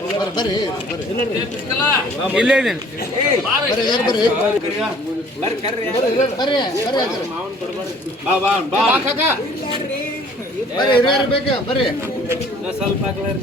ಬರ್ರಿ ಬರ್ರಿ ಇಲ್ಲೇ ಇದ್ದೀನಿ. ಬರ್ರಿ ಯಾರು ಬರ್ರಿ ಬರ್ರಿ ಬರ್ರಿ ಬರ್ರಿ ಬಾ ಬಾ ಬಾ. ಬಾ ಕಾಕ. ಬರ್ರಿ ಹಿರಿಯರು ಬೇಕಾ ಬರ್ರಿ ಸ್ವಲ್ಪ ಸರಿ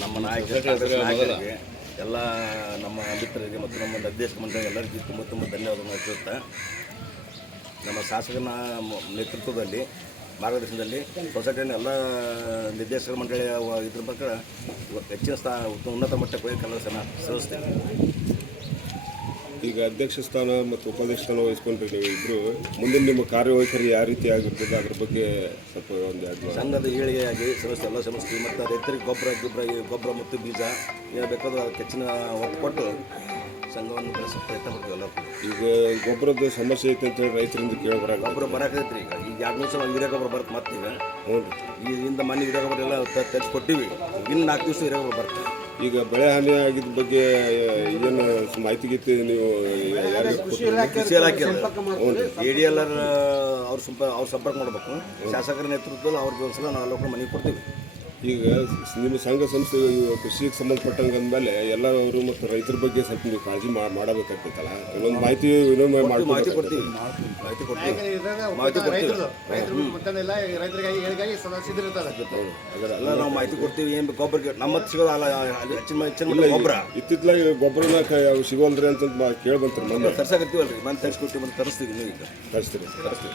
ನಮ್ಮ ನಾಯಕ ನಾಯಕರಿಗೆ ಎಲ್ಲ ನಮ್ಮ ಮಿತ್ರರಿಗೆ ಮತ್ತು ನಮ್ಮ ನಿರ್ದೇಶಕ ಮಂಡಳಿ ಎಲ್ಲರಿಗೂ ತುಂಬ ತುಂಬ ಧನ್ಯವಾದಗಳನ್ನು ಅರ್ಪಿಸುತ್ತಾ ನಮ್ಮ ಶಾಸಕನ ನೇತೃತ್ವದಲ್ಲಿ ಮಾರ್ಗದರ್ಶನದಲ್ಲಿ ಸೊಸೈಟಿಯ ಎಲ್ಲ ನಿರ್ದೇಶಕ ಮಂಡಳಿಯ ಇದ್ರ ಪ್ರಕಾರ ಇವತ್ತು ಹೆಚ್ಚಿನ ಸ್ಥಾ ಉನ್ನತ ಮಟ್ಟಕ್ಕೆ ಹೋಗಿ ಕೆಲಸ ಶ್ರಮಿಸ್ತೇವೆ ಈಗ ಅಧ್ಯಕ್ಷ ಸ್ಥಾನ ಮತ್ತು ಉಪಾಧ್ಯಕ್ಷ ಸ್ಥಾನ ವಹಿಸ್ಕೊಂಡ್ರೆ ನೀವು ಇಬ್ಬರು ಮುಂದಿನ ನಿಮ್ಮ ಕಾರ್ಯವೈಖರಿ ಯಾವ ರೀತಿ ಆಗಿರ್ತದೆ ಅದ್ರ ಬಗ್ಗೆ ಸ್ವಲ್ಪ ಒಂದು ಸಣ್ಣದ ಏಳಿಗೆಯಾಗಿ ಸಮಸ್ಯೆ ಎಲ್ಲ ಸಮಸ್ಯೆ ಮತ್ತು ರೈತರಿಗೆ ಗೊಬ್ಬರ ಗೊಬ್ಬರ ಗೊಬ್ಬರ ಮತ್ತು ಬೀಜ ಏನು ಬೇಕಾದ್ರೂ ಅದಕ್ಕೆ ಹೆಚ್ಚಿನ ಒತ್ತು ಕೊಟ್ಟು ಸಂಘವನ್ನು ಬೆಳೆಸೋ ಪ್ರಯತ್ನ ಮಾಡ್ತೀವಿ ಎಲ್ಲ ಈಗ ಗೊಬ್ಬರದ ಸಮಸ್ಯೆ ಐತೆ ಅಂತ ಹೇಳಿ ರೈತರಿಂದ ಕೇಳಬಾರ ಗೊಬ್ಬರ ಬರಾಕೈತ್ರಿ ಈಗ. ಈಗ ಎರಡು ದಿವಸ ಹಿರಿಯ ಗೊಬ್ಬರ ಬರುತ್ತೆ ಮತ್ತೀಗ ಹ್ಞೂ ರೀ. ಈಗಿಂದ ಮನೆ ಹಿರಿಯ ಗೊಬ್ಬರ ಎಲ್ಲ ತ- ಕೊಟ್ಟಿವಿ. ಇನ್ನು ನಾಲ್ಕು ದಿವಸ ಹಿರಿಯ ಗೊಬ್ಬರ ಬರುತ್ತೆ ಈಗ ಬೆಳೆ ಹಾನಿ ಆಗಿದ್ದ ಬಗ್ಗೆ ಏನು ಮಾಹಿತಿ ಗೀತಿ ನೀವು ಯಾರಿಗೆ ಕೃಷಿ ಇಲಾಖೆ ಎ ಡಿ ಎಲ್ ಆರ್ ಅವ್ರ ಸಂಪ ಅವ್ರು ಸಂಪರ್ಕ ಮಾಡಬೇಕು. ಶಾಸಕರ ನೇತೃತ್ವದಲ್ಲಿ ಅವ್ರಿಗೆ ಒಂದ್ಸಲ ನಾವು ಎಲ್ಲ ಮನೆಗೆ ಕೊಡ್ತೀವಿ. ಈಗ ನಿಮ್ಮ ಸಂಘ ಸಂಸ್ಥೆ ಕೃಷಿಗೆ ಸಂಬಂಧಪಟ್ಟಂಗೆ ಅಂದಮೇಲೆ ಅವರು ಮತ್ತು ರೈತರ ಬಗ್ಗೆ ಸ್ವಲ್ಪ ನೀವು ಕಾಳಜಿ ಮಾಡಬೇಕಾಗ್ತೈತಲ್ಲ? ಕೆಲವೊಂದು ಮಾಹಿತಿ ವಿನಿಮಯ ಮಾಹಿತಿ ಕೊಡ್ತೀವಿ. ಮಾಹಿತಿ ಕೊಡ್ತೀವಿ. ಮಾಹಿತಿ ಕೊಡ್ತೀವಿ. ಎಲ್ಲ ನಾವು ಮಾಹಿತಿ ಕೊಡ್ತೀವಿ ಏನು ಗೊಬ್ಬರ ನಮ್ಮ ಸಿಗೋದಲ್ಲ ಹೆಚ್ಚಿನ ಹೆಚ್ಚಿನ ಗೊಬ್ಬರ. ಇತ್ತಿತ್ತಲಾಗ ಗೊಬ್ಬರನ ಸಿಗೋಲ್ರಿ ಅಂತ ಕೇಳಿ ಬಂತಾರೆ ಮೊನ್ನೆ. ತರ್ಸಕತ್ತೀವಲ್ರಿ ಮೊನ್ನೆ ತರಿಸ್ಕೊಡ್ತೀವಿ ಬಂದು ತರಿಸ್ತೀವಿ ನೀವು ಈಗ ತರಿಸ್ತೀವಿ ತರಿಸ್ತೀವಿ.